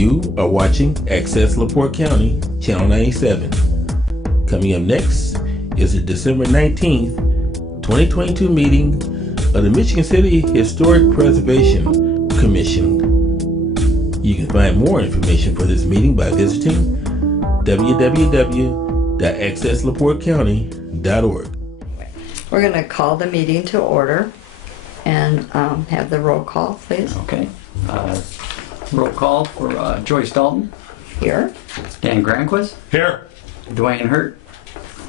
You are watching Access LaPorte County, Channel 97. Coming up next is the December 19th, 2022 meeting of the Michigan City Historic Preservation Commission. You can find more information for this meeting by visiting www.accesslaportecounty.org. We're going to call the meeting to order and have the roll call, please. Okay. Roll call for Joyce Dalton. Here. Dan Granquist. Here. Dwayne Hurt.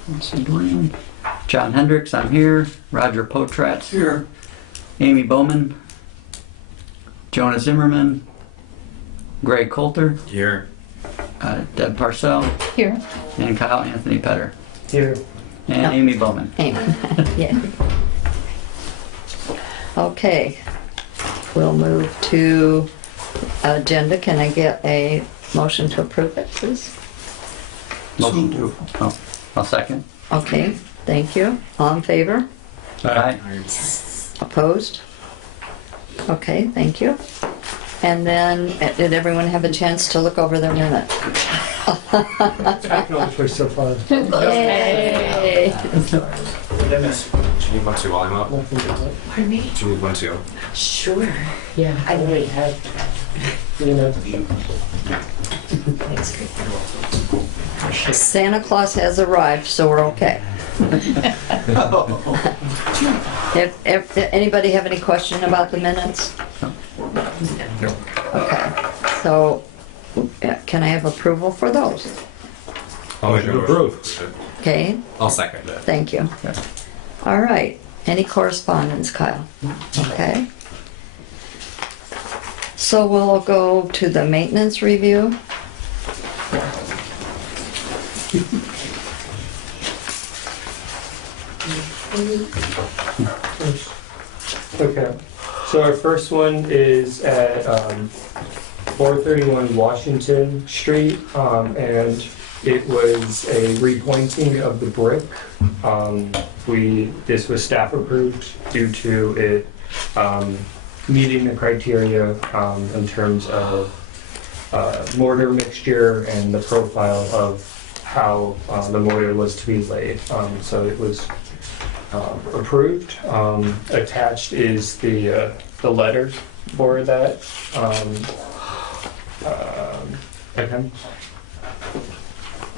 Let's see, Dwayne. John Hendricks, I'm here. Roger Potratz. Here. Amy Bowman. Jonah Zimmerman. Greg Coulter. Here. Deb Parcell. Here. And Kyle Anthony Petter. Here. And No. Amy Bowman. Amen. Yeah. Okay. We'll move to agenda. Can I get a motion to approve it, please? Motion to. Oh, I'll second. Okay. Thank you. All in favor? Aye. Opposed? Okay. Thank you. And then, did everyone have a chance to look over their minutes? Technology so far. Yay! Do you need one too while I'm up? Pardon Do me? you need one too? Sure. Yeah, I already have. You know. Thanks, Greg. Santa Claus has arrived, so we're okay. If anybody have any question about the minutes? No. Okay, so can I have approval for those? I'll make a motion. Approve. Okay, I'll second it. thank you. All right, any correspondence, Kyle? Okay. So we'll go to the maintenance review. Okay, so our first one is at 431 Washington Street, and it was a repointing of the brick. This was staff approved due to it meeting the criteria in terms of mortar mixture and the profile of how the mortar was to be laid. So it was approved. Attached is the letters for that. Okay.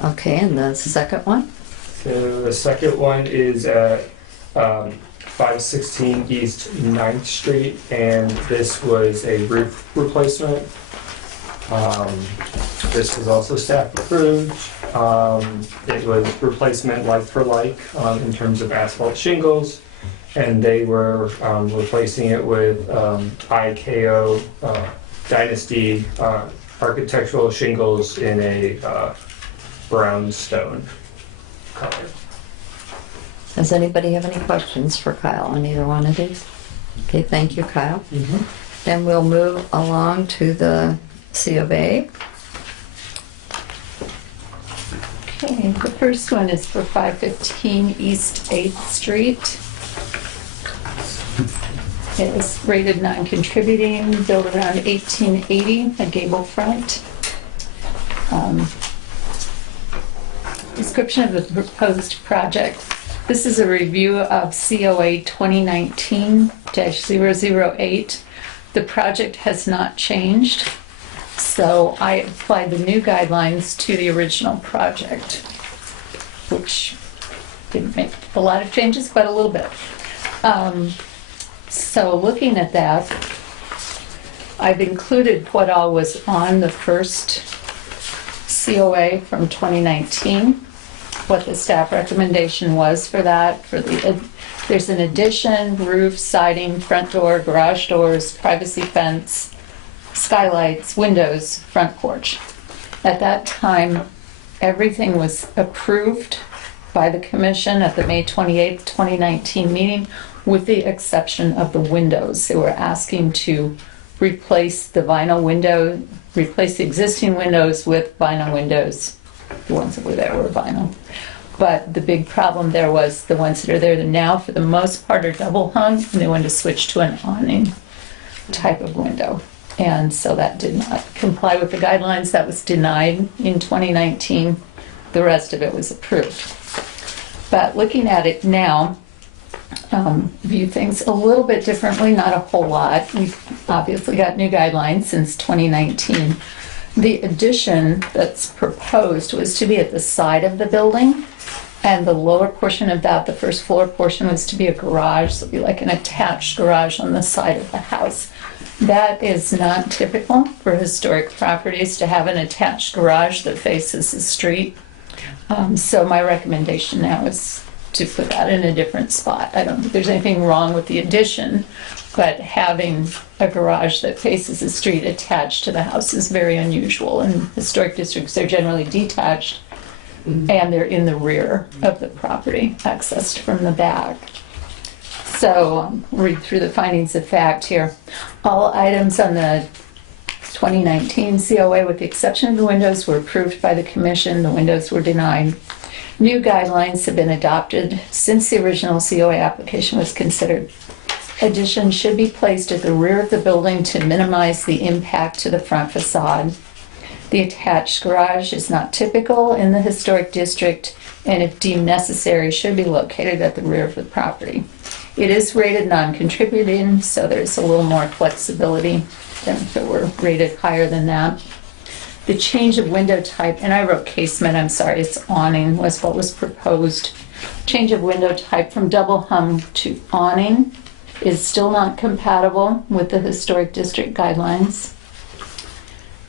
Okay, and the second one? So the second one is at 516 East 9th Street, and this was a roof replacement. This was also staff approved. It was replacement like for like in terms of asphalt shingles, and they were replacing it with IKO Dynasty architectural shingles in a brownstone color. Does anybody have any questions for Kyle on either one of these? Okay, thank you, Kyle. Then we'll move along to the C of A. Okay, the first one is for 515 East 8th Street. It was rated non-contributing, built around 1880, a gable front. Description of the proposed project. This is a review of COA 2019-008. The project has not changed, so I applied the new guidelines to the original project, which didn't make a lot of changes, but a little bit. So looking at that, I've included what all was on the first COA from 2019, what the staff recommendation was for that. There's an addition, roof, siding, front door, garage doors, privacy fence, skylights, windows, front porch. At that time, everything was approved by the commission at the May 28th, 2019 meeting, with the exception of the windows. They were asking to replace the vinyl window, replace the existing windows with vinyl windows. The ones that were there were vinyl. But the big problem there was the ones that are there now, for the most part, are double hung, and they wanted to switch to an awning type of window. And so that did not comply with the guidelines. That was denied in 2019. The rest of it was approved. But looking at it now, view things a little bit differently, not a whole lot. We've obviously got new guidelines since 2019. The addition that's proposed was to be at the side of the building, and the lower portion of that, the first floor portion, was to be a garage, so it'd be like an attached garage on the side of the house. That is not typical for historic properties to have an attached garage that faces the street. So my recommendation now is to put that in a different spot. I don't think there's anything wrong with the addition, but having a garage that faces the street attached to the house is very unusual. In historic districts, they're generally detached and they're in the rear of the property, accessed from the back. So read through the findings of fact here. All items on the 2019 COA, with the exception of the windows, were approved by the commission. The windows were denied. New guidelines have been adopted since the original COA application was considered. Additions should be placed at the rear of the building to minimize the impact to the front facade. The attached garage is not typical in the historic district, and if deemed necessary, should be located at the rear of the property. It is rated non-contributing, so there's a little more flexibility than if it were rated higher than that. The change of window type, and I wrote casement, I'm sorry, it's awning, was what was proposed. Change of window type from double hung to awning is still not compatible with the historic district guidelines.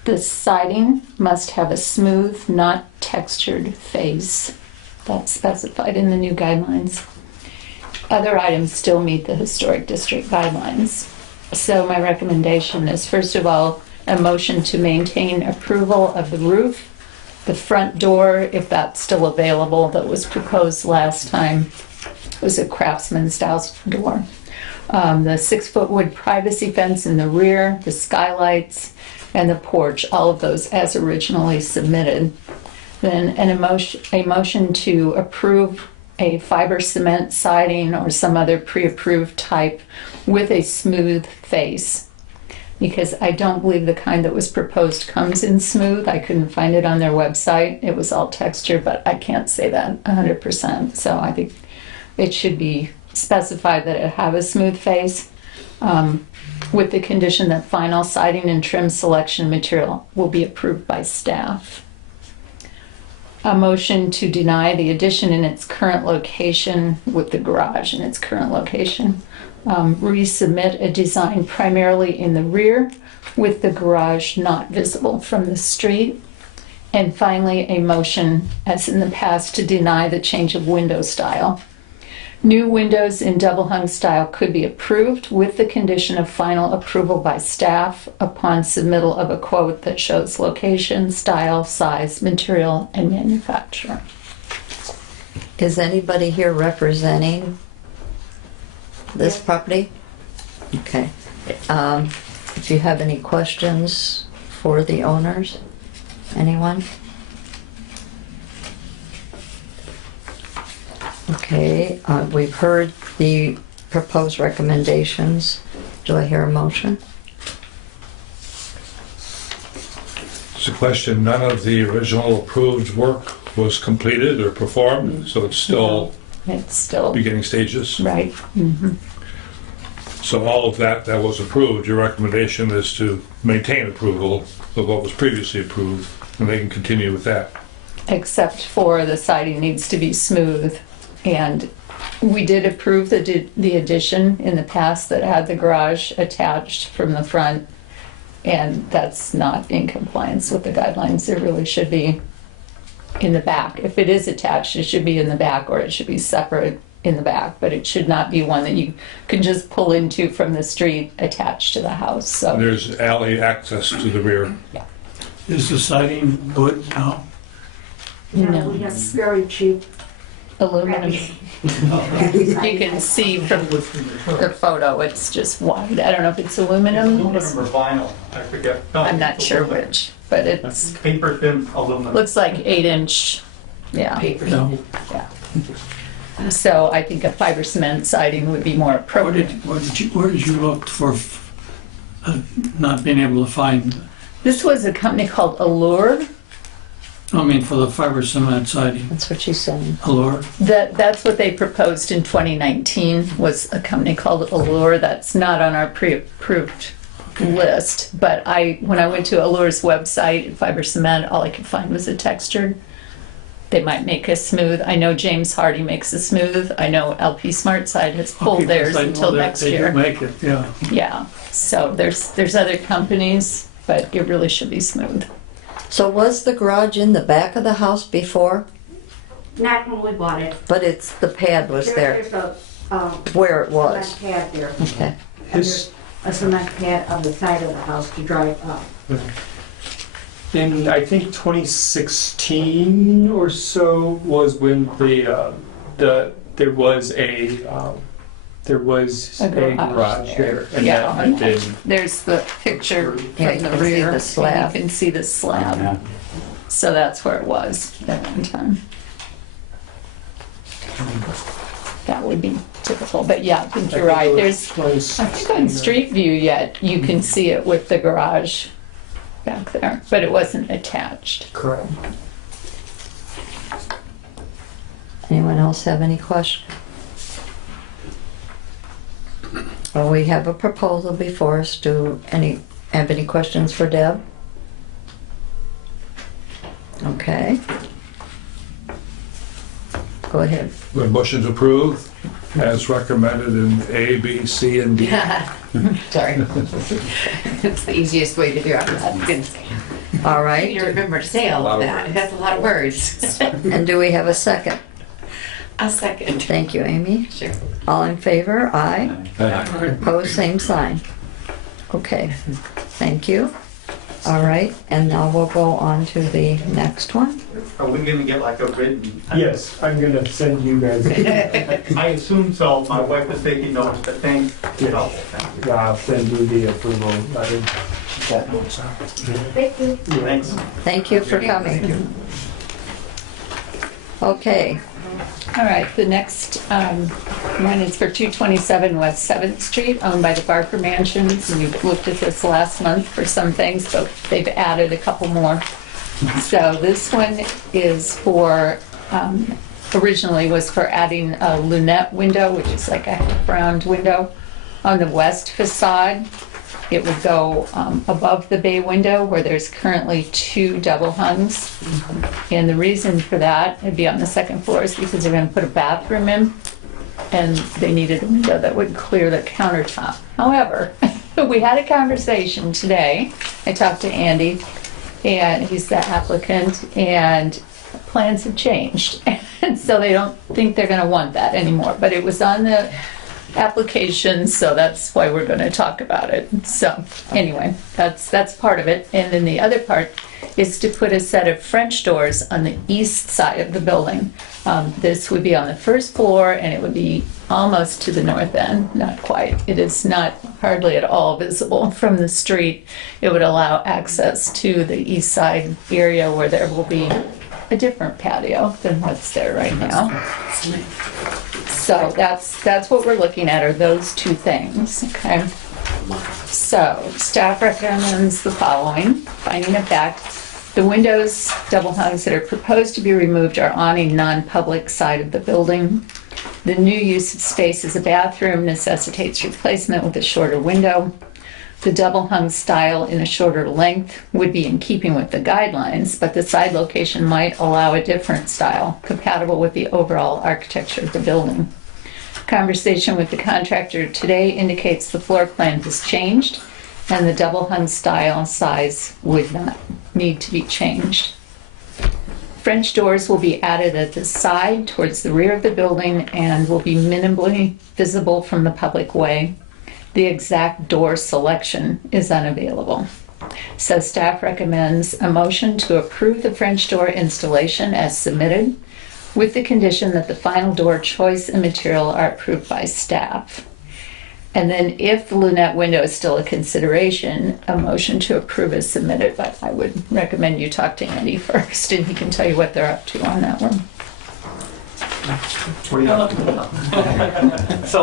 The siding must have a smooth, not textured face. That's specified in the new guidelines. Other items still meet the historic district guidelines. So my recommendation is, first of all, a motion to maintain approval of the roof, the front door, if that's still available, that was proposed last time. It was a craftsman style door. The 6-foot wood privacy fence in the rear, the skylights, and the porch, all of those as originally submitted. Then a motion to approve a fiber cement siding or some other pre-approved type with a smooth face, because I don't believe the kind that was proposed comes in smooth. I couldn't find it on their website. It was all texture, but I can't say that 100%. So I think it should be specified that it have a smooth face, with the condition that final siding and trim selection material will be approved by staff. A motion to deny the addition in its current location with the garage in its current location. Resubmit a design primarily in the rear with the garage not visible from the street. And finally, a motion, as in the past, to deny the change of window style. New windows in double hung style could be approved with the condition of final approval by staff upon submittal of a quote that shows location, style, size, material, and manufacturer. Is anybody here representing this property? Okay. If you have any questions for the owners, anyone? Okay, we've heard the proposed recommendations. Do I hear a motion? It's a question, none of the original approved work was completed or performed, so it's still It's still beginning stages. right. Mhm. So all of that was approved, your recommendation is to maintain approval of what was previously approved, and they can continue with that. Except for the siding needs to be smooth. And we did approve the addition in the past that had the garage attached from the front, and that's not in compliance with the guidelines. It really should be in the back. If it is attached, it should be in the back, or it should be separate in the back, but it should not be one that you can just pull into from the street attached to the house. So There's alley access to the rear. Is the siding wood now? No. It's very cheap. aluminum. You can see from the photo, it's just white. I don't know if it's aluminum. Aluminum or vinyl, I forget. No, I'm not sure which, but it's, Paper thin aluminum. looks like 8-inch, yeah. No. So I think a fiber cement siding would be more Where appropriate. did you look for not being able to find, This was a company called Allure. for the fiber cement siding. That's what she's saying. Allure? That's what they proposed in 2019, was a company called Allure. That's not on our pre-approved list, but when I went to Allure's website, fiber cement, all I could find was a textured. They might make a smooth. I know James Hardy makes a smooth. I know LP SmartSide has pulled Okay, theirs because I know until that next they do year. make it, yeah. Yeah, so there's other companies, but it really should be smooth. So was the garage in the back of the house before? Not when we bought it. But the pad was there, There's a where it cement was. pad there. Okay. And there's a cement pad on the side of the house to drive up. In, I think 2016 or so was when there was a garage there, and Yeah. that had been. There's the picture Yeah, from you the can see rear. the slab. And you can see the slab. So that's where it was at one time. That would be typical, but yeah, I think you're right. There's, I think on Street View yet, you can see it with the garage back there, but it wasn't attached. Correct. Anyone else have any questions? Well, we have a proposal before us. Have any questions for Deb? Okay. Go ahead. The motion to approve as recommended in A, B, C, and D. Sorry. It's the easiest way to do it. I was gonna say. All You right. remember to say all of that. That's a lot of words. And do we have a second? A second. Thank you, Amy. Sure. All in favor? Aye. Aye. Opposed, same sign. Okay, thank you. All right, and now we'll go on to the next one. Are we gonna get like a written? Yes, I'm gonna send you guys. I assume so. My wife is taking notes, but thank you. I'll send you the approval letter. Thank you. Thanks. Thank you for coming. Okay, All right, the next one is for 227 West 7th Street, owned by the Barker Mansions. We looked at this last month for some things, but they've added a couple more. So this one is for, originally was for adding a lunette window, which is like a half-round window on the west facade. It would go above the bay window where there's currently 2 double hungs. And the reason for that, it'd be on the second floor, is because they're going to put a bathroom in and they needed a window that would clear the countertop. However, we had a conversation today. I talked to Andy, and he's the applicant, and plans have changed. And so they don't think they're going to want that anymore. But it was on the application, so that's why we're going to talk about it. So anyway, that's part of it. And then the other part is to put a set of French doors on the east side of the building. This would be on the first floor, and it would be almost to the north end, not quite. It is not hardly at all visible from the street. It would allow access to the east side area where there will be a different patio than what's there right now. So that's what we're looking at, are those 2 things, okay? So staff recommends the following. Finding of fact, the windows, double hungs that are proposed to be removed are on a non-public side of the building. The new use of space as a bathroom necessitates replacement with a shorter window. The double hung style in a shorter length would be in keeping with the guidelines, but the side location might allow a different style compatible with the overall architecture of the building. Conversation with the contractor today indicates the floor plan has changed and the double hung style size would not need to be changed. French doors will be added at the side towards the rear of the building and will be minimally visible from the public way. The exact door selection is unavailable. So staff recommends a motion to approve the French door installation as submitted, with the condition that the final door choice and material are approved by staff. And then if the lunette window is still a consideration, a motion to approve is submitted, but I would recommend you talk to Andy first and he can tell you what they're up to on that one. So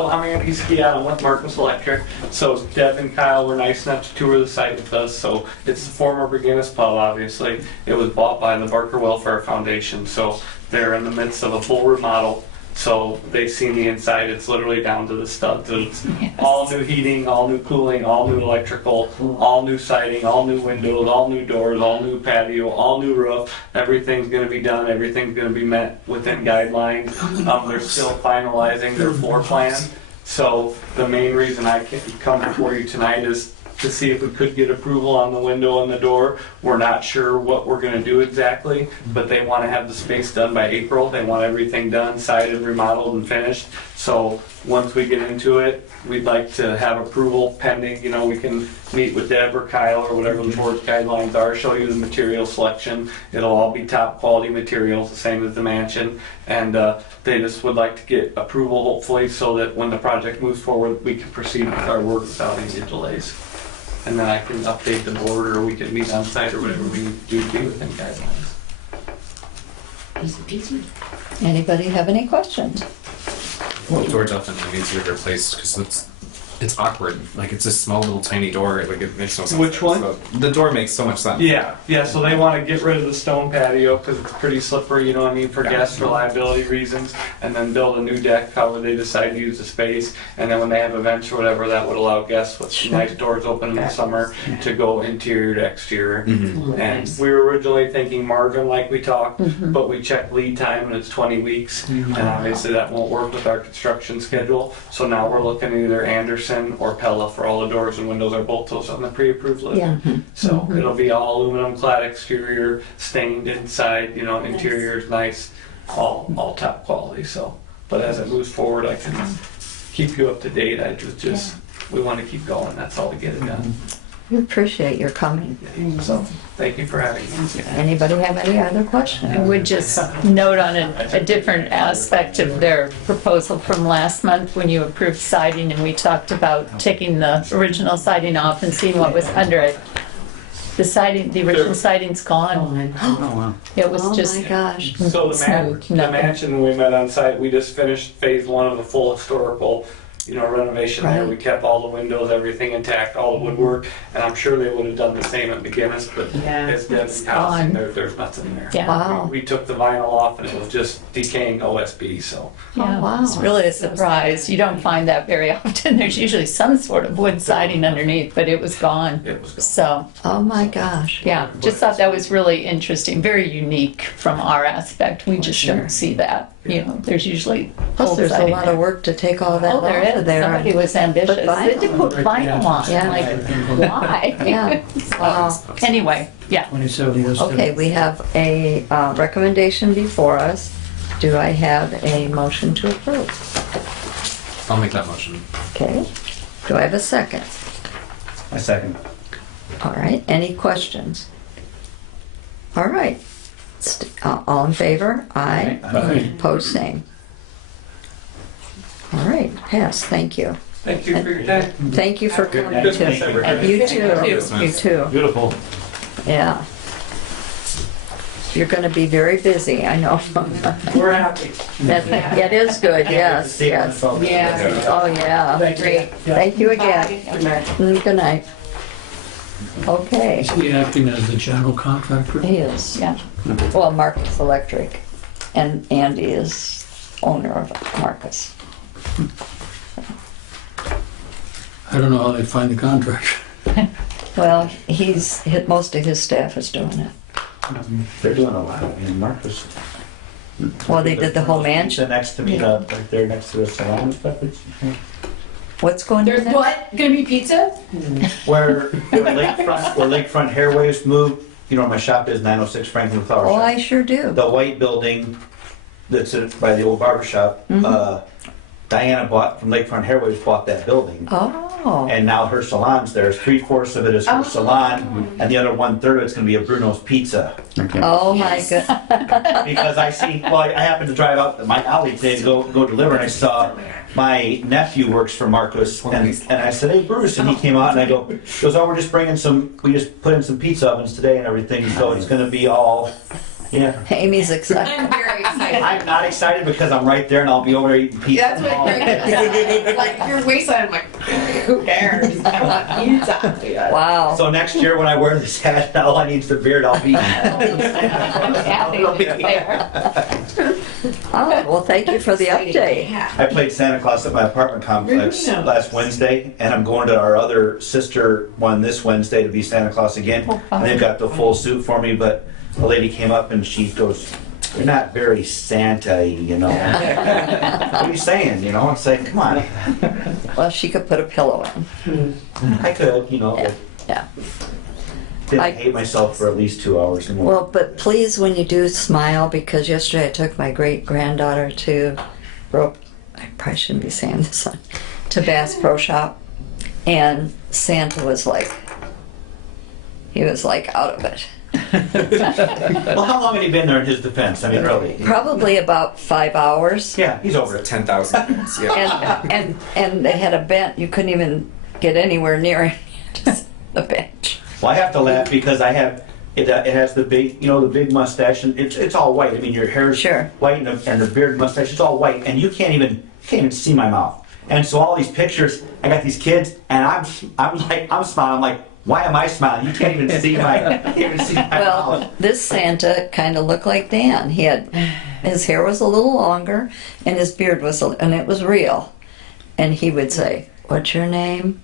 I'm Andy Skiat, I'm with Marcus Electric. So Deb and Kyle were nice enough to tour the site with us. So it's the former Beginnis Pub, obviously. It was bought by the Barker Welfare Foundation. So they're in the midst of a full remodel. So they've seen the inside, it's literally down to the studs. It's all new heating, all new cooling, all new electrical, all new siding, all new windows, all new doors, all new patio, all new roof. Everything's gonna be done, everything's gonna be met within guidelines. They're still finalizing their floor plan. So the main reason I can come before you tonight is to see if we could get approval on the window and the door. We're not sure what we're gonna do exactly, but they wanna have the space done by April. They want everything done, sided, remodeled, and finished. So once we get into it, we'd like to have approval pending, we can meet with Deb or Kyle or whatever the board's guidelines are, show you the material selection. It'll all be top quality materials, the same as the mansion. And they just would like to get approval hopefully so that when the project moves forward, we can proceed with our work without any delays. And then I can update the board, or we can meet on site, or whatever we do to be within guidelines. Anybody have any questions? Well, door definitely needs to be replaced because it's awkward. Like it's a small little tiny door. Like it makes no sense. Which one? So, the door makes so much sense. Yeah, so they want to get rid of the stone patio because it's pretty slippery, you know what I mean, for guest reliability reasons, and then build a new deck, however they decide to use the space, and then when they have events or whatever, that would allow guests with some nice doors open in the summer to go interior to exterior. And we were originally thinking Marvin like we talked, but we checked lead time and it's 20 weeks, and obviously that won't work with our construction schedule, so now we're looking at either Anderson or Pella for all the doors and windows are both those on the pre-approved list. Yeah. So it'll be all aluminum clad exterior, stained inside, interior is nice, all top quality. So, but as it moves forward, I can keep you up to date. We want to keep going. That's all to get it done. We appreciate your coming. So thank you for having me. Anybody have any other questions? I would just note on a different aspect of their proposal from last month when you approved siding and we talked about taking the original siding off and seeing what was under it. The siding, the original siding's gone. It was just. Oh my gosh. So the mansion we met on site, we just finished phase 1 of the full historical renovation there. We kept all the windows, everything intact, all the woodwork, and I'm sure they would have done the same at McGinnis, but it's Deb's house and there's nothing there. Yeah. Wow. We took the vinyl off and it was just decaying OSB, so. Yeah, Oh, wow. it's really a surprise. You don't find that very often. There's usually some sort of wood siding underneath, but it was gone. It was gone. So, Oh my gosh. yeah, just thought that was really interesting, very unique from our aspect. We just Sure. don't see that. There's usually Plus, old there's a siding lot there. of work to take all that Oh, there off of is. there. Somebody was ambitious. Put They did put vinyl on. Yeah. Like, why? Yeah. Wow. Anyway, yeah. 27 West. Okay, we have a recommendation before us. Do I have a motion to approve? I'll make that motion. Okay. Do I have a second? A second. All right, any questions? All right. All in favor? Aye. Aye. Opposed, same. All right, pass, thank you. Thank you for your time. Thank you for coming Good too. night, everybody. You too, Christmas. you too, Beautiful. yeah. You're gonna be very busy, I know. We're happy. It is good, yes, yes. Yeah. Oh, yeah. Great. Thank you again. Good night. Good night. Okay, Is he acting as the general contractor? he is. Yeah. Well, Marcus Electric, and Andy is owner of Marcus. I don't know how they find the contractor. Well, most of his staff is doing it. They're doing a lot. Marcus. Well, they did the whole mansion. Next to me, right there next to the salon and stuff. What's going on There's there? what? Gonna be pizza? Where Lakefront Hairways moved, where my shop is, 906 Franklin Flower Oh, Shop. I sure do. The white building that's by the old barber shop, Diana bought from Lakefront Hairways, bought that building. Oh, And now her salon's there. 3/4 of it is her Oh. salon, and the other 1/3 of it's going to be a Bruno's Pizza. oh my God. Because I happened to drive out my alley today to go deliver, and I saw my nephew works for Marcus, and I said, "Hey, Bruce," and he came out, and he goes, "Oh, we just put in some pizza ovens today and everything, so it's going to be all Yeah. Amy's excited. I'm very excited. I'm not excited because I'm right there and I'll be over there eating pizza. That's what Greg like, you're wayside. I'm like, who cares? I want pizza. Wow. So next year when I wear this hat, all I need is the beard. I'll be. I'm happy with there. Oh, well, thank you for the update. I played Santa Claus at my apartment complex last Wednesday, and I'm going to our other sister one this Wednesday to be Santa Claus again. And they've got the full suit for me, but a lady came up and she goes, "You're not very Santa-y, you know." What are you saying? You know, it's like, come on. Well, she could put a pillow in. I could, you know, but Yeah. didn't I- hate myself for at least 2 hours more. Well, but please, when you do, smile, because yesterday I took my great-granddaughter to I probably shouldn't be saying this one, to Bass Pro Shop, and Santa was like, he was like out of it. Well, how long had he been there in his defense? I mean, really? Probably about 5 hours. Yeah, he's over it. 10,000 things, yeah. And they had a bench, you couldn't even get anywhere near it, just the bench. Well, I have to laugh because I have it. It has the big, you know, the big mustache, and it's all white. I mean, your hair's Sure. white, and the beard, mustache, it's all white, and you can't even see my mouth. And so all these pictures, I got these kids, and I'm smiling. I'm like, why am I smiling? You can't even see my Well, mouth. this Santa kind of looked like Dan. His hair was a little longer, and his beard was, and it was real. And he would say, "What's your name?"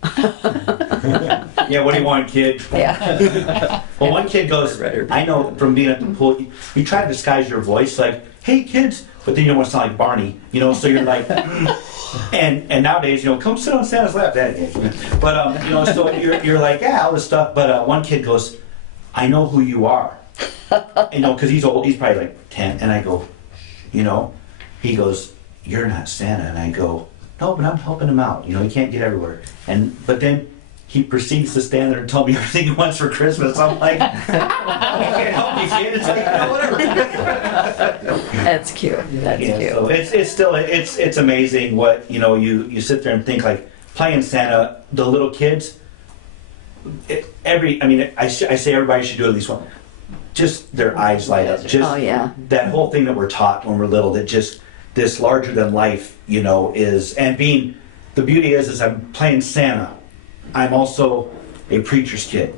Yeah, what do you want, kid? Yeah. Well, one kid goes, I know from being at the pool, you try to disguise your voice, like, "Hey, kids," but then you don't want to sound like Barney, you know, so you're like, and nowadays, you know, "Come sit on Santa's lap, Daddy." But, you know, so you're like, yeah, all this stuff, but one kid goes, "I know who you are." You know, because he's old, he's probably like 10, and I go, you know, he goes, "You're not Santa," and I go, "No, but I'm helping him out, you know, he can't get everywhere." But then he proceeds to stand there and tell me everything he wants for Christmas. I'm like, I can't help you, kid. It's like, no, whatever. That's cute. That's Yeah, cute. so it's still it's amazing what, you know, you sit there and think, like, playing Santa, the little kids. I say everybody should do at least one. Just their eyes light up. Just Oh, yeah. that whole thing that we're taught when we're little, that just this larger than life, you know, is, and being, the beauty is I'm playing Santa. I'm also a preacher's kid.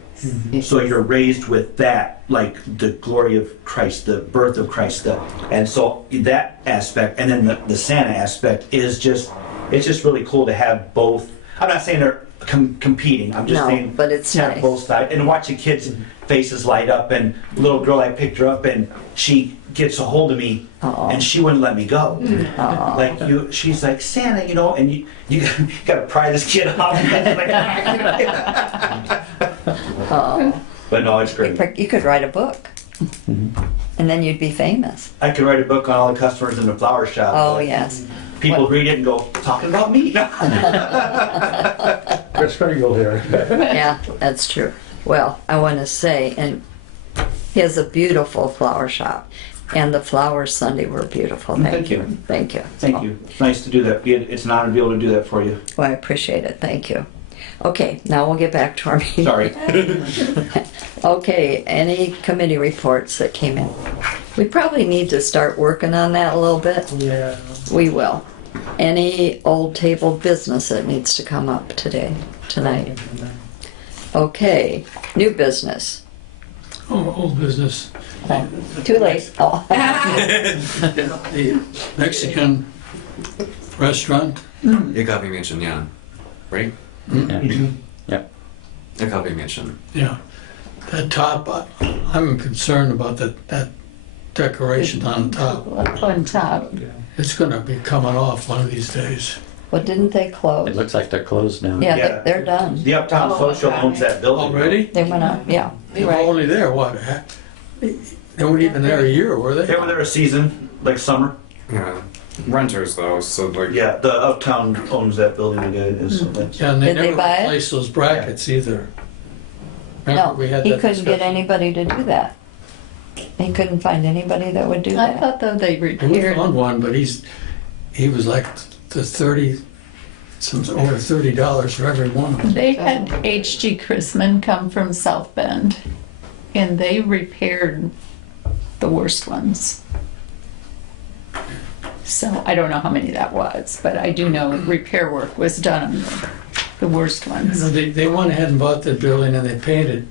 So you're raised with that, like the glory of Christ, the birth of Christ, and so that aspect, and then the Santa aspect is just, it's just really cool to have both. I'm not saying they're competing. I'm just No, saying, but it's to have nice. both sides, and watch the kids' faces light up. And a little girl, I picked her up, and she gets a hold of me, Aw. and she wouldn't let me go. Aw. Like she's like, "Santa," you know, and you got to pry this kid off. Oh. But no, it's great. You could write a book, and then you'd be famous. I could write a book on all the customers in the flower shop. Oh, yes. People read it and go, "Talking about me." Chris Springle here. Yeah, that's true. Well, I want to say, and he has a beautiful flower shop, and the flowers Sunday were beautiful. Thank you. Thank you. Thank you. It's nice to do that. It's an honor to be able to do that for you. Well, I appreciate it. Thank you. Okay, now we'll get back to our meeting. Sorry. Okay, any committee reports that came in? We probably need to start working on that a little bit. Yeah. We will. Any old table business that needs to come up tonight? Okay, new business. Oh, old business. Too late. Oh. The Mexican restaurant. Agave Mansion, yeah. Right? Yep. Agave Mansion. Yeah. That top, I'm concerned about that decoration on top. Up on top. It's gonna be coming off one of these days. Well, didn't they close? It looks like they're closed now. Yeah, Yeah. they're done. The Uptown Social owns that building. Already? They went up, yeah. They were only there, what? They weren't even there a year, were They they? were there a season, like summer. Yeah. Renters, though, so like. Yeah, the Uptown owns that building again. Yeah, and they Did they never buy it? replaced those brackets either. No, Remember, we had he that couldn't get discussion. anybody to do that. He couldn't find anybody that would do I that. thought though they We repaired. found one, but he was like the over $30 for every one. They had H.G. Chrisman come from South Bend, and they repaired the worst ones. So I don't know how many that was, but I do know repair work was done on the worst You ones. know, they went ahead and bought the building and they painted,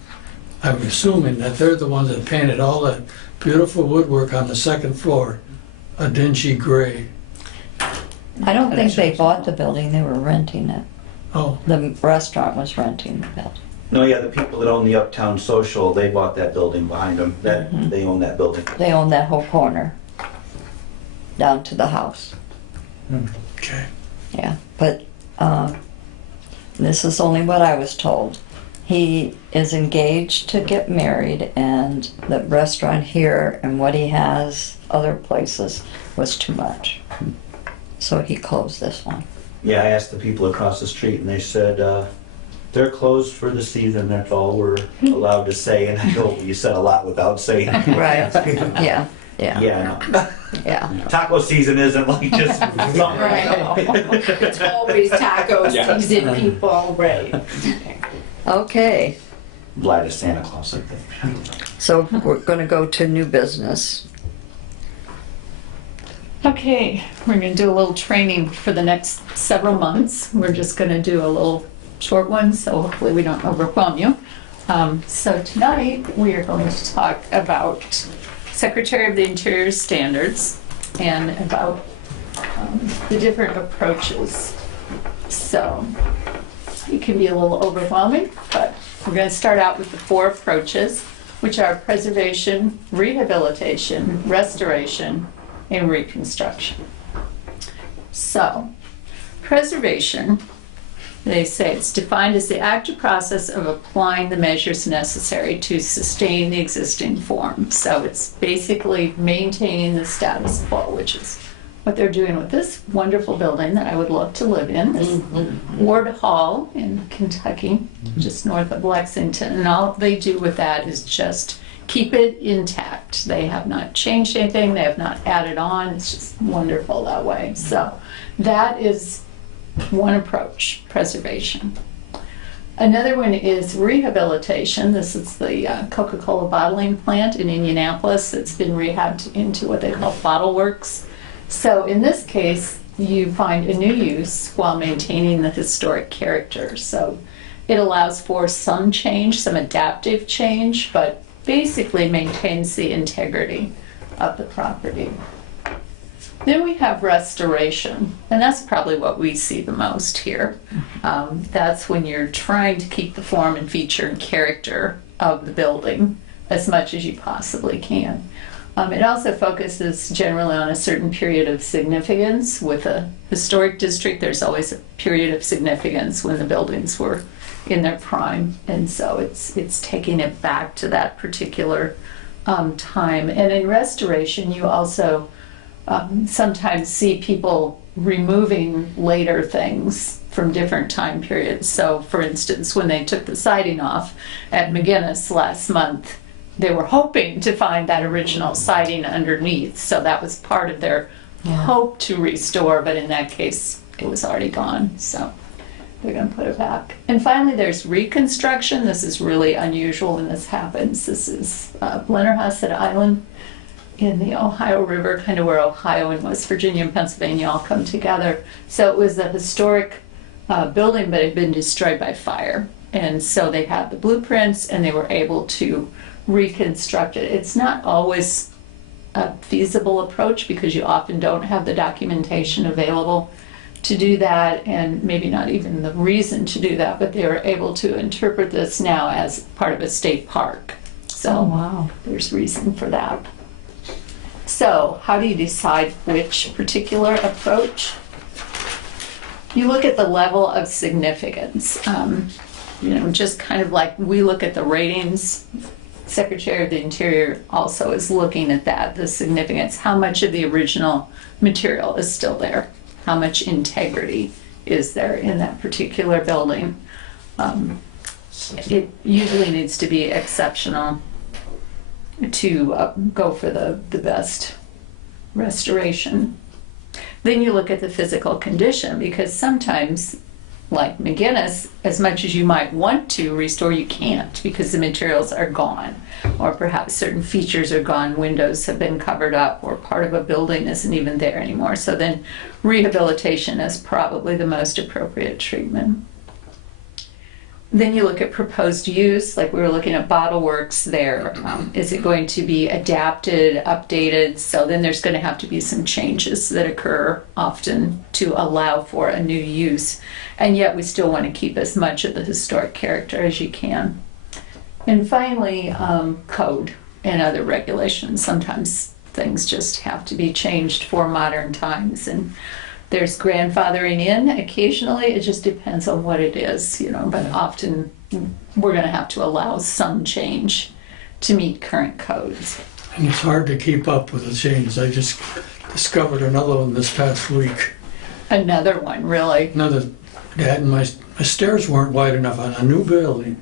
I'm assuming that they're the ones that painted all that beautiful woodwork on the second floor, a dingy gray. I don't think they bought the building, they were renting it. Oh, The restaurant was renting the building. No, yeah, the people that own the Uptown Social, they bought that building behind them. They own that building. They own that whole corner, down to the house. okay. Yeah, but this is only what I was told. He is engaged to get married, and the restaurant here and what he has other places was too much. So he closed this one. Yeah, I asked the people across the street, and they said they're closed for the season. That's all we're allowed to say. And I know you said a lot without saying. Right. Yeah. Yeah. Yeah, I know. Yeah. Taco season isn't like just something. It's always taco Yeah. season, people, right? Okay. Glad as Santa Claus, I think. So we're going to go to new business. Okay, we're going to do a little training for the next several months. We're just going to do a little short one, so hopefully we don't overwhelm you. So tonight we are going to talk about Secretary of the Interior standards and about the different approaches. So it can be a little overwhelming, but we're going to start out with the 4 approaches, which are preservation, rehabilitation, restoration, and reconstruction. So, preservation, they say it's defined as the active process of applying the measures necessary to sustain the existing form. So it's basically maintaining the status quo, which is what they're doing with this wonderful building that I would love to live in, this Ward Hall in Kentucky, just north of Lexington. And all they do with that is just keep it intact. They have not changed anything, they have not added on. It's just wonderful that way. So that is one approach, preservation. Another one is rehabilitation. This is the Coca-Cola bottling plant in Indianapolis. It's been rehabbed into what they call Bottle Works. So in this case, you find a new use while maintaining the historic character. So it allows for some change, some adaptive change, but basically maintains the integrity of the property. Then we have restoration, and that's probably what we see the most here. That's when you're trying to keep the form and feature and character of the building as much as you possibly can. It also focuses generally on a certain period of significance. With a historic district, there's always a period of significance when the buildings were in their prime, and so it's taking it back to that particular time. And in restoration, you also sometimes see people removing later things from different time periods. So, for instance, when they took the siding off at McGinnis last month, they were hoping to find that original siding underneath. So that was part of their hope to restore, but in that case, it was already gone. So they're going to put it back. And finally, there's reconstruction. This is really unusual when this happens. This is Blennerhassett Island in the Ohio River, kind of where Ohio and West Virginia and Pennsylvania all come together. So it was a historic building, but it had been destroyed by fire. And so they had the blueprints and they were able to reconstruct it. It's not always a feasible approach because you often don't have the documentation available to do that, and maybe not even the reason to do that, but they were able to interpret this now as part of a state park. So wow. There's reason for that. So how do you decide which particular approach? You look at the level of significance. Just kind of like we look at the ratings. Secretary of the Interior also is looking at that, the significance. How much of the original material is still there? How much integrity is there in that particular building? It usually needs to be exceptional to go for the best restoration. Then you look at the physical condition, because sometimes like McGinnis, as much as you might want to restore, you can't because the materials are gone, or perhaps certain features are gone, windows have been covered up, or part of a building isn't even there anymore. So then rehabilitation is probably the most appropriate treatment. Then you look at proposed use, like we were looking at Bottle Works there. Is it going to be adapted, updated? So then there's going to have to be some changes that occur often to allow for a new use. And yet we still want to keep as much of the historic character as you can. And finally, code and other regulations. Sometimes things just have to be changed for modern times. And there's grandfathering in occasionally. It just depends on what it is, you know, but often we're going to have to allow some change to meet current codes. And it's hard to keep up with the changes. I just discovered another one this past week. Another one, really. Another, Dad, my stairs weren't wide enough on a new building.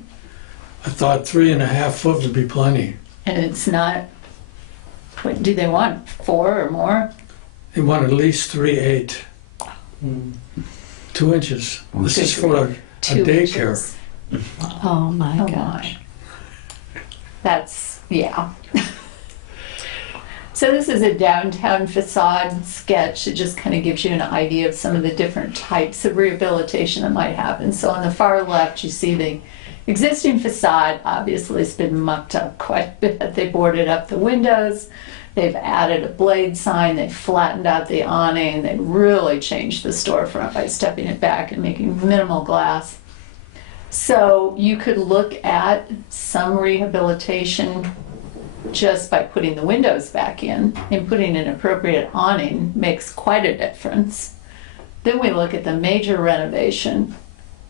I thought 3.5 foot would be plenty. And it's not, what do they want, 4 or more? They want at least 3/8. 2 inches. This is for a 2 daycare. inches. Oh my Oh gosh. my. That's, yeah. So this is a downtown facade sketch. It just kind of gives you an idea of some of the different types of rehabilitation that might happen. So on the far left, you see the existing facade. Obviously, it's been mucked up quite a bit. They boarded up the windows. They've added a blade sign. They've flattened out the awning. They really changed the storefront by stepping it back and making minimal glass. So you could look at some rehabilitation just by putting the windows back in, and putting an appropriate awning makes quite a difference. Then we look at the major renovation.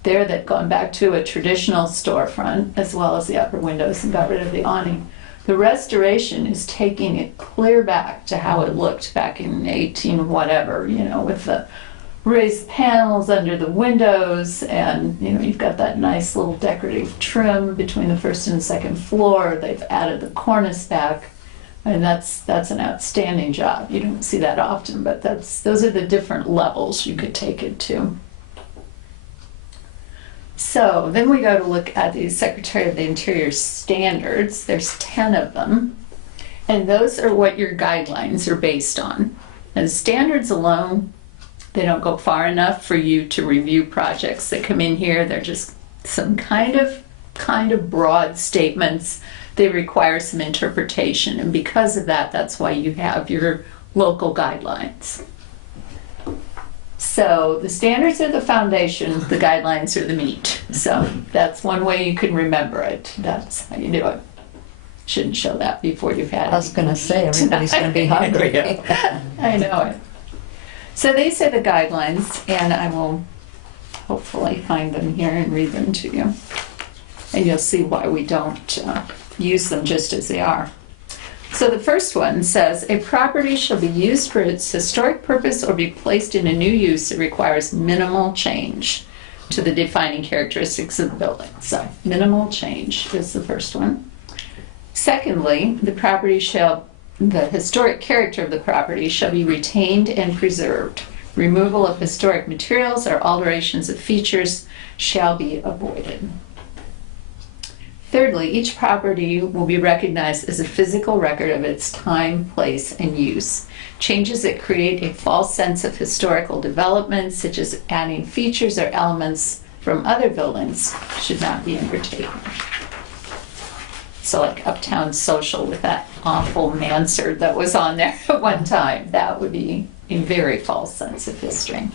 There they've gone back to a traditional storefront as well as the upper windows and got rid of the awning. The restoration is taking it clear back to how it looked back in 18 whatever, you know, with the raised panels under the windows, and you know, you've got that nice little decorative trim between the first and second floor. They've added the cornice back, and that's an outstanding job. You don't see that often, but those are the different levels you could take it to. So then we go to look at the Secretary of the Interior standards. There's 10 of them, and those are what your guidelines are based on. And standards alone, they don't go far enough for you to review projects that come in here. They're just some kind of broad statements. They require some interpretation, and because of that, that's why you have your local guidelines. So the standards are the foundation, the guidelines are the meat. So that's one way you can remember it. That's how you do it. Shouldn't show that before you've had it. I was going to say, everybody's going to be hungry. I know it. So these are the guidelines, and I will hopefully find them here and read them to you. And you'll see why we don't use them just as they are. So the first one says, a property shall be used for its historic purpose or be placed in a new use that requires minimal change to the defining characteristics of the building. So minimal change is the first one. Secondly, the historic character of the property shall be retained and preserved. Removal of historic materials or alterations of features shall be avoided. Thirdly, each property will be recognized as a physical record of its time, place, and use. Changes that create a false sense of historical development, such as adding features or elements from other buildings, should not be undertaken. So like Uptown Social with that awful mansard that was on there at one time, that would be a very false sense of history.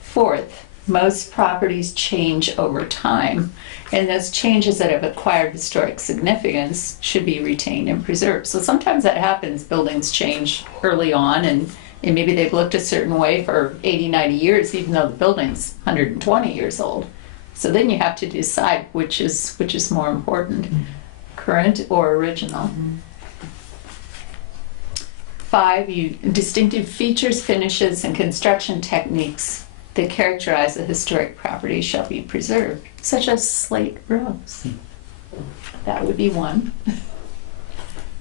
Fourth, most properties change over time, and those changes that have acquired historic significance should be retained and preserved. So sometimes that happens, buildings change early on, and maybe they've looked a certain way for 80, 90 years, even though the building's 120 years old. So then you have to decide which is more important, current or original. 5, distinctive features, finishes, and construction techniques that characterize a historic property shall be preserved, such as slate roofs. That would be 1.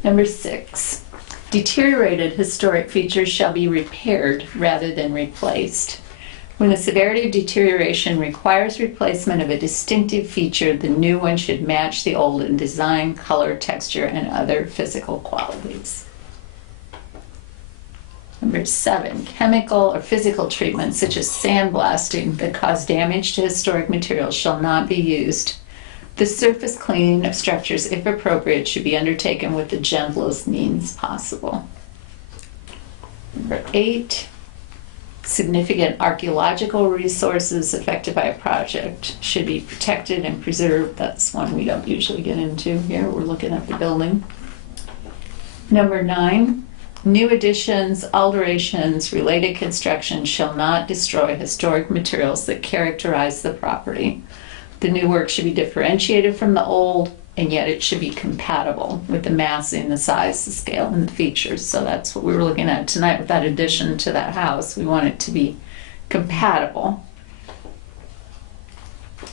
Number 6, deteriorated historic features shall be repaired rather than replaced. When the severity of deterioration requires replacement of a distinctive feature, the new one should match the old in design, color, texture, and other physical qualities. Number 7, chemical or physical treatments such as sandblasting that cause damage to historic materials shall not be used. The surface cleaning of structures, if appropriate, should be undertaken with the gentlest means possible. Number 8, significant archaeological resources affected by a project should be protected and preserved. That's one we don't usually get into here. We're looking at the building. Number 9, new additions, alterations, related construction shall not destroy historic materials that characterize the property. The new work should be differentiated from the old, and yet it should be compatible with the massing, the size, the scale, and the features. So that's what we were looking at tonight with that addition to that house. We want it to be compatible.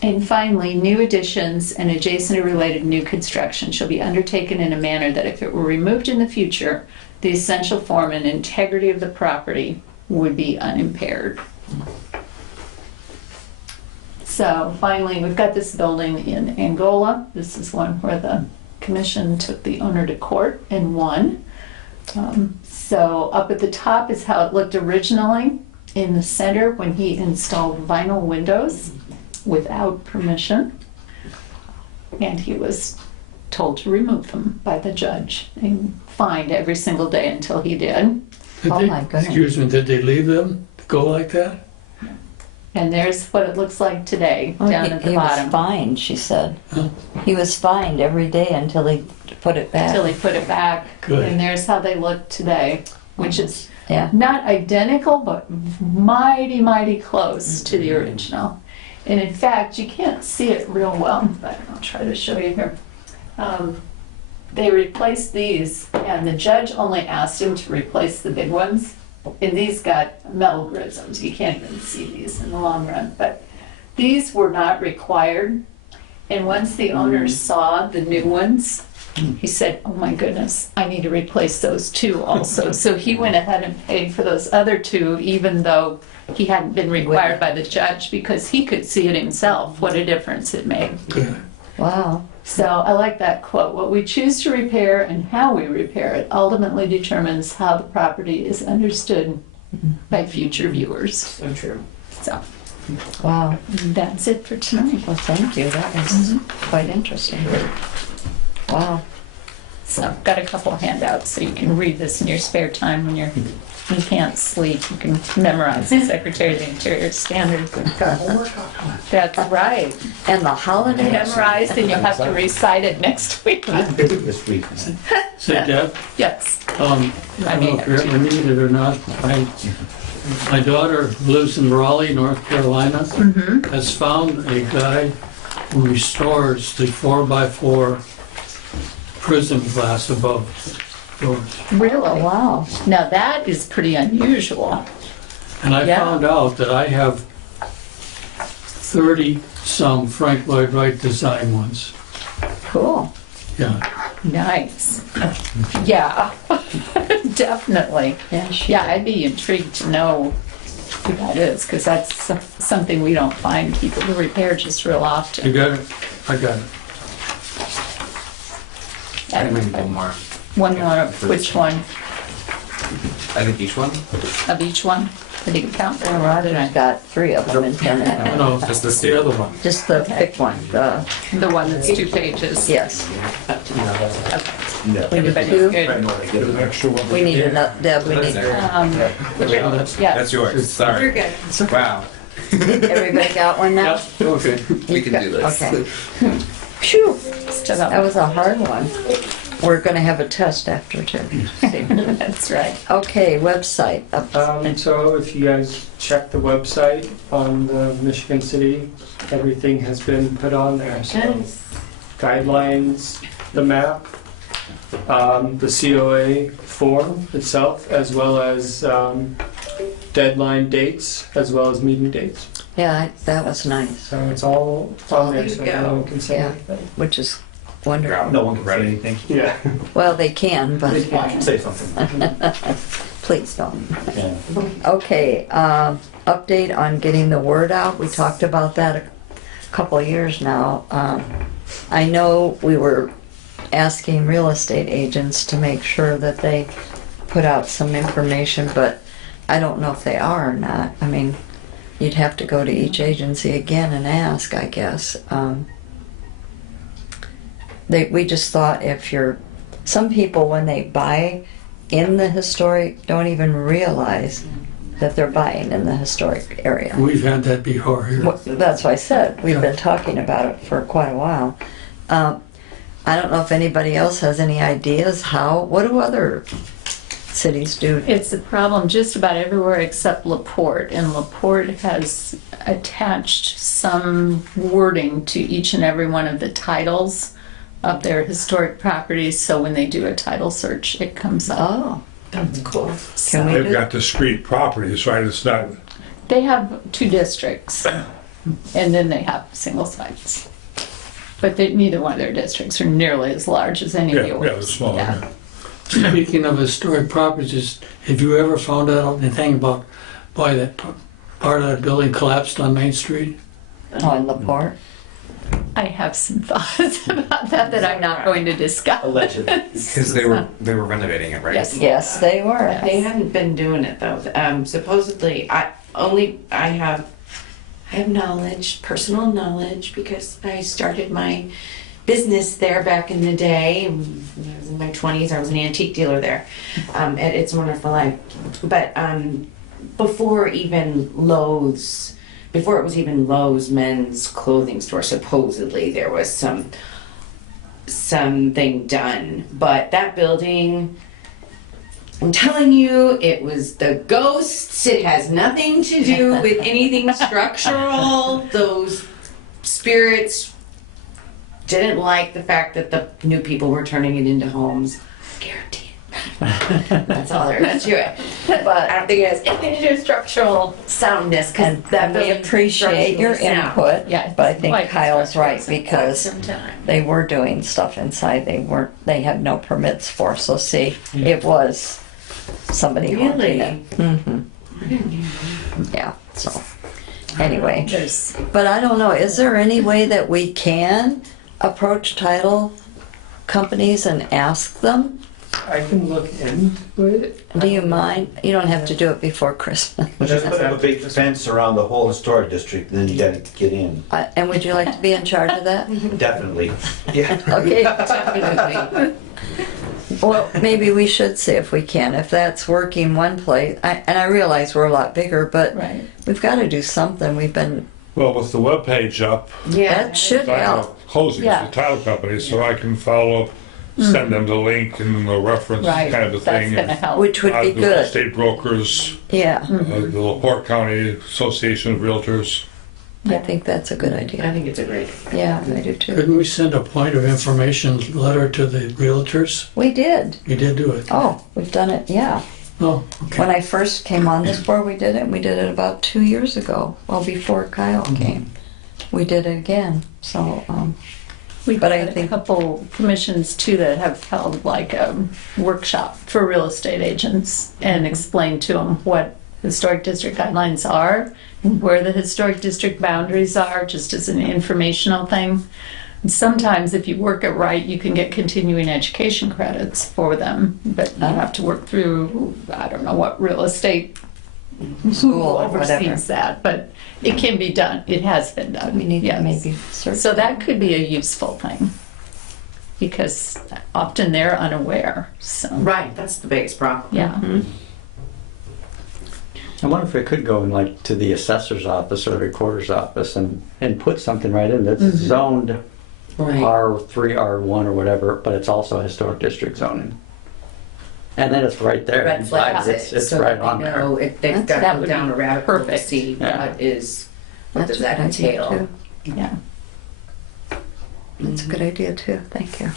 And finally, new additions and adjacent or related new construction shall be undertaken in a manner that if it were removed in the future, the essential form and integrity of the property would be unimpaired. So finally, we've got this building in Angola. This is one where the commission took the owner to court and won. So up at the top is how it looked originally in the center when he installed vinyl windows without permission. And he was told to remove them by the judge and fined every single day until he did. Oh my goodness. Excuse me, did they leave them to go like that? And there's what it looks like today, Oh, down at the he was bottom. fined, she said. Huh? He was fined every day until he put it back. Until he put it back. Good. And there's how they look today, which is Yeah. not identical, but mighty, mighty close to the original. And in fact, you can't see it real well, but I'll try to show you here. They replaced these, and the judge only asked him to replace the big ones. And these got metal grisms. You can't even see these in the long run. But these were not required. And once the owner saw the new ones, he said, oh my goodness, I need to replace those two also. So he went ahead and paid for those other two, even though he hadn't been required by the judge, because he could see it himself, what a difference it made. Good. Wow. So I like that quote. What we choose to repair and how we repair it ultimately determines how the property is understood by future viewers. So true. So Wow. that's it for tonight. Well, thank you. That was quite interesting. Wow. So I've got a couple of handouts so you can read this in your spare time when you can't sleep. You can memorize the Secretary of the Interior standards. That's right. And the holidays. Memorized, and you'll have to recite it next week. I'm busy this week. Say, Deb, Yes. I don't know if you ever need it or not. My daughter lives in Raleigh, North Carolina, has found a guy who restores the 4x4 prism glass above doors. Really? Oh, wow. Now that is pretty unusual. And I Yeah. found out that I have 30-some Frank Lloyd Wright design ones. Cool. Yeah. Nice. Yeah, definitely. Yeah, Yeah, I'd be intrigued to know who that is, because that's something we don't find people to repair just real You often. got it? I got it. I think maybe one more. One more, which one? I think each one. Of each one? Did you count? Well, Roger's got 3 of them in Internet. No, Just this the other one. Just the big one. The one that's 2 pages? Yes. No. We need Everybody's 2. good. We need another, Deb, we That's need, there. Yeah. That's yours. Sorry. You're good. Wow. everybody got one now? Okay. We can do this. Okay. Phew, Still that got was a hard one. We're gonna have a test after too. one. That's right. Okay, website. So if you guys check the website on the Michigan City, everything has been put on there. So guidelines, the map, the COA form itself, as well as deadline dates, as well as meeting dates. Yeah, that was nice, So it's all on there, There so you go. everyone can see Yeah. everything. which is wonderful. No one can write anything. Yeah. Well, they can, but Say something. Please don't. Yeah. Okay, update on getting the word out. We talked about that a couple of years now. I know we were asking real estate agents to make sure that they put out some information, but I don't know if they are or not. I mean, you'd have to go to each agency again and ask, I guess. We just thought some people when they buy in the historic don't even realize that they're buying in the historic area. We've had that before here. Well, that's what I said. We've been talking about it for quite a while. I don't know if anybody else has any ideas what do other cities do? It's a problem just about everywhere except LaPorte, and LaPorte has attached some wording to each and every one of the titles of their historic properties, so when they do a title search, it comes up. Oh, That's cool. can we They've do? got discrete properties, right? It's not, They have 2 districts, and then they have single sites. But neither one of their districts are nearly as large as any of yeah, yours. they're smaller. Yeah. Yeah. Speaking of historic properties, have you ever found out anything about why that part of that building collapsed on Main Street? On LaPorte? I have some thoughts about that I'm not going to discuss. Allegedly. Because they were renovating it, right? Yes. Yes, they were. They hadn't been doing it though. Supposedly, I have knowledge, personal knowledge, because I started my business there back in the day. When I was in my 20s, I was an antique dealer there at It's a Wonderful Life. But before it was even Lowe's men's clothing store, supposedly there was something done. But that building, I'm telling you, it was the ghosts. It has nothing to do with anything structural. Those spirits didn't like the fact that the new people were turning it into homes. Guaranteed. That's all there is to it. But I don't think it has anything to do with structural soundness, because that We building appreciate your structurally sound. input, Yeah, but I think quite Kyle's right structural because Sometime. they were doing stuff inside they had no permits for. So see, it was somebody haunting it. Yeah, so anyway. But I don't know, is there any way that we can approach title companies and ask them? I can look into it. Do you mind? You don't have to do it before Christmas. Just put up a big fence around the whole historic district, and then you gotta get in. And would you like to be in charge of that? Definitely. Yeah. Okay. Definitely. Well, maybe we should see if we can, if that's working one place. And I realize we're a lot bigger, but Right. we've got to do something. We've been, Well, with the webpage up, that should I help. have closings Yeah. to title companies, so I can follow up, send them the link and the reference Right, kind of a that's thing. gonna help. Which would be The good. State brokers, Yeah, the LaPorte County Association of Realtors. I think that's a good I idea. think it's a great. Yeah, I do too. Couldn't we send a point of information letter to the realtors? We did. You did do it. Oh, we've done it, yeah. Oh, okay. When I first came on this board, we did it. And we did it about 2 years ago, well before Kyle came. We did it again, so, We've But I had a think- couple commissions too that have held like a workshop for real estate agents and explained to them what historic district guidelines are, and where the historic district boundaries are, just as an informational thing. And sometimes if you work it right, you can get continuing education credits for them, but you have to work through, I don't know what real estate school or whatever. oversees that, but it can be done. It has been done. We need to yes. maybe search. So that could be a useful thing, because often they're unaware, so. Right, that's the biggest problem. Yeah, I wonder if we could go in like to the assessor's office or the recorder's office and put something right in that's zoned Right. R3, R1 or whatever, but it's also historic district zoning. And then it's right there. Red inside. flags It's it, so right that on they there. know if they've That's- got that to would go down be a rabbit hole to perfect. see Yeah. what That's does a that good idea, entail. too. yeah. That's a good idea too. Thank you.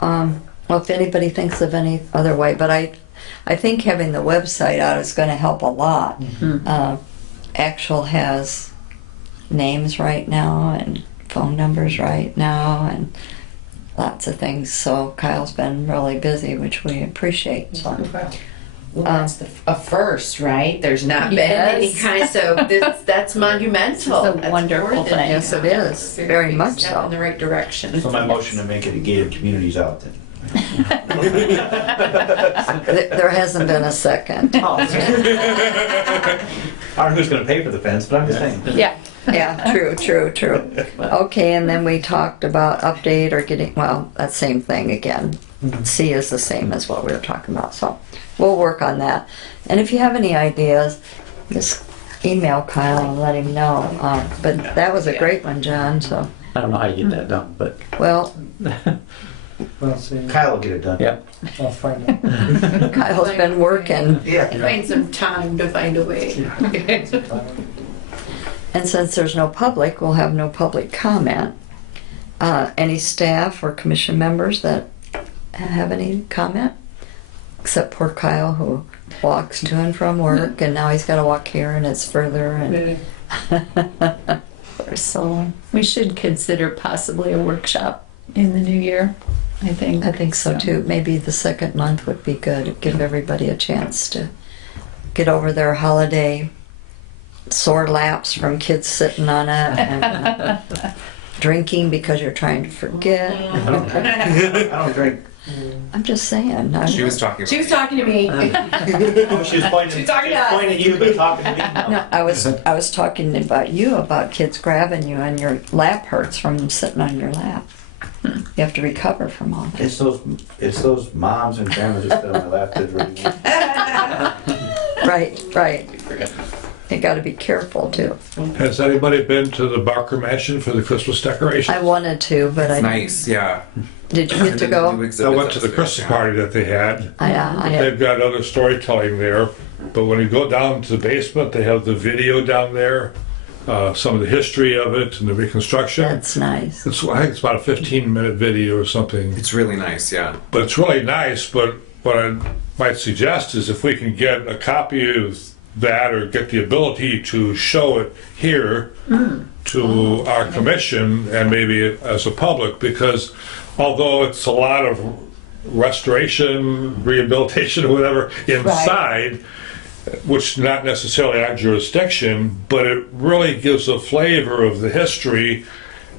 Well, if anybody thinks of any other way, but I think having the website out is going to help a lot. Actual has names right now and phone numbers right now and lots of things. So Kyle's been really busy, which we appreciate. So. Well, that's a first, right? There's not been any Yes. kind, so that's monumental. It's a That's wonderful more than thing. Yes, it is. Very big much step so. in the right direction. So my motion to make it a gated communities out then. There hasn't been a second. I don't know who's gonna pay for the fence, but I'm just saying. Yeah. Yeah, true. Okay, and then we talked about update or getting, well, that same thing again. C is the same as what we were talking about, so we'll work on that. And if you have any ideas, just email Kyle and let him know. But that was a great one, John, so, I don't know how you get that done, but well, Well, see, Kyle will get it done. yeah. I'll find out. Kyle's been working. Yeah. Find some time to find a way. And since there's no public, we'll have no public comment. Any staff or commission members that have any comment? Except poor Kyle, who walks to and from work, and now he's got to walk here, and it's further. And So we should consider possibly a workshop in the new year, I think. I think so too. Maybe the second month would be good. Give everybody a chance to get over their holiday sore laps from kids sitting on it and drinking because you're trying to forget. I don't drink. I'm just saying. She was talking. She was talking to me. Oh, she was pointing, She's talking to us. pointing at you, but talking to me. No, I was talking about you, about kids grabbing you and your lap hurts from them sitting on your lap. You have to recover from all that. It's those moms and grandmas that sit on my lap that really. Right. You got to be careful too. Has anybody been to the Barker Mansion for the Christmas decorations? I wanted to, but I Nice, yeah. did. You get to go? I went to the Christmas party that they had. I had. They've got other storytelling there, but when you go down to the basement, they have the video down there, some of the history of it and the reconstruction. That's nice. I think it's about a 15-minute video or something. It's really nice, yeah. But it's really nice, but what I might suggest is if we can get a copy of that or get the ability to show it here to our commission and maybe as a public, because although it's a lot of restoration, rehabilitation, or whatever inside, which not necessarily our jurisdiction, but it really gives a flavor of the history,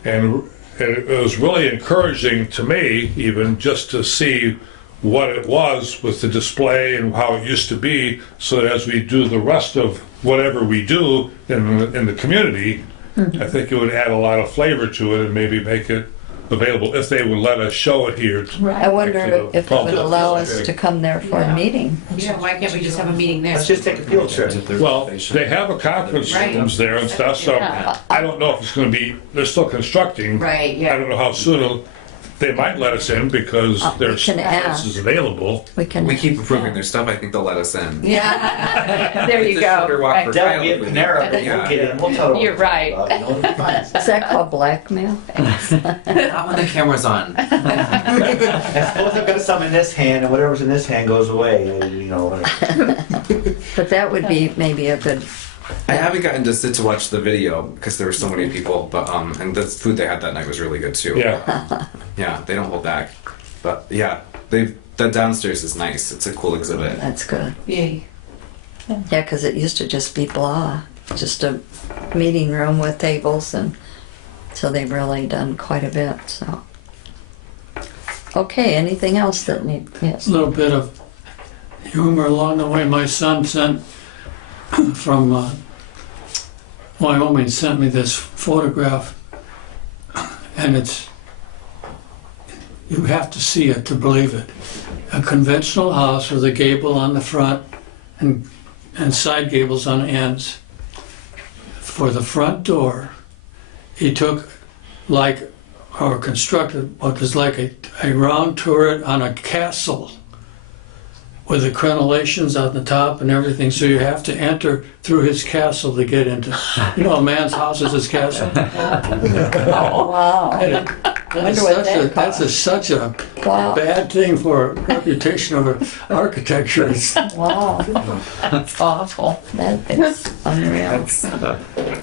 and it was really encouraging to me even just to see what it was with the display and how it used to be, so that as we do the rest of whatever we do in the community, I think it would add a lot of flavor to it and maybe make it available if they would let us show it here. I wonder if it would allow us to come there for a meeting. Yeah, why can't we just have a meeting there? Let's just take a field trip. Well, they have a conference rooms there and stuff, so I don't know if it's going to be, they're still constructing. Right, I yeah. don't know how soon they might let us in because there's can ask. spaces available. We can. We keep approving their stuff. I think they'll let us in. Yeah. There you It's a shorter go. walk Right. for That'll Kyle be if at we Panera, but Yeah. we'll get in. We'll tell them. You're right. You know, it'll be fine. Is that called blackmail? Not when the camera's on. I suppose I've got some in this hand, and whatever's in this hand goes away. You know. But that would be maybe a good. I haven't gotten to sit to watch the video because there were so many people, but and the food they had that night was really good too. Yeah. Yeah, they don't hold back. But yeah, the downstairs is nice. It's a cool exhibit. That's good. Yay. Yeah, because it used to just be blah, just a meeting room with tables, and so they've really done quite a bit. So. Okay. Anything else that need? Yes. A little bit of humor along the way. My son sent from Wyoming, sent me this photograph, and you have to see it to believe it. A conventional house with a gable on the front and side gables on the ends. For the front door, he took constructed what was like a round turret on a castle with the crenellations on the top and everything, so you have to enter through his castle to get into. You know, a man's house is his castle. Oh wow. Wonder what that cost. Such a Wow. bad thing for reputation of architecture. Wow. That's awful. That is unreal.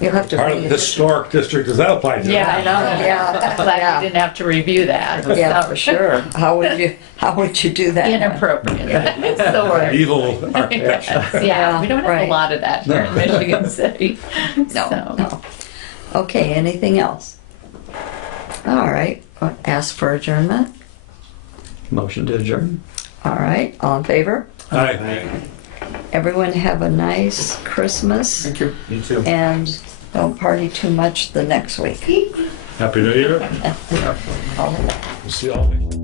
You'll have to. Part of bring the it- historic district, does that apply to? Yeah, I know, yeah. Glad we didn't have to review that. Yeah, for sure. How would you do that? Inappropriate. That's the word. Evil architecture. Yeah, we don't have Right. a lot of that here in Michigan City. No, So- no. Okay, anything else? All right, ask for adjournment. Motion to adjourn. All right, all in favor? Aye. Everyone have a nice Christmas Thank you. You too. and don't party too much the next week. Happy New Year. All right. We'll see you all next.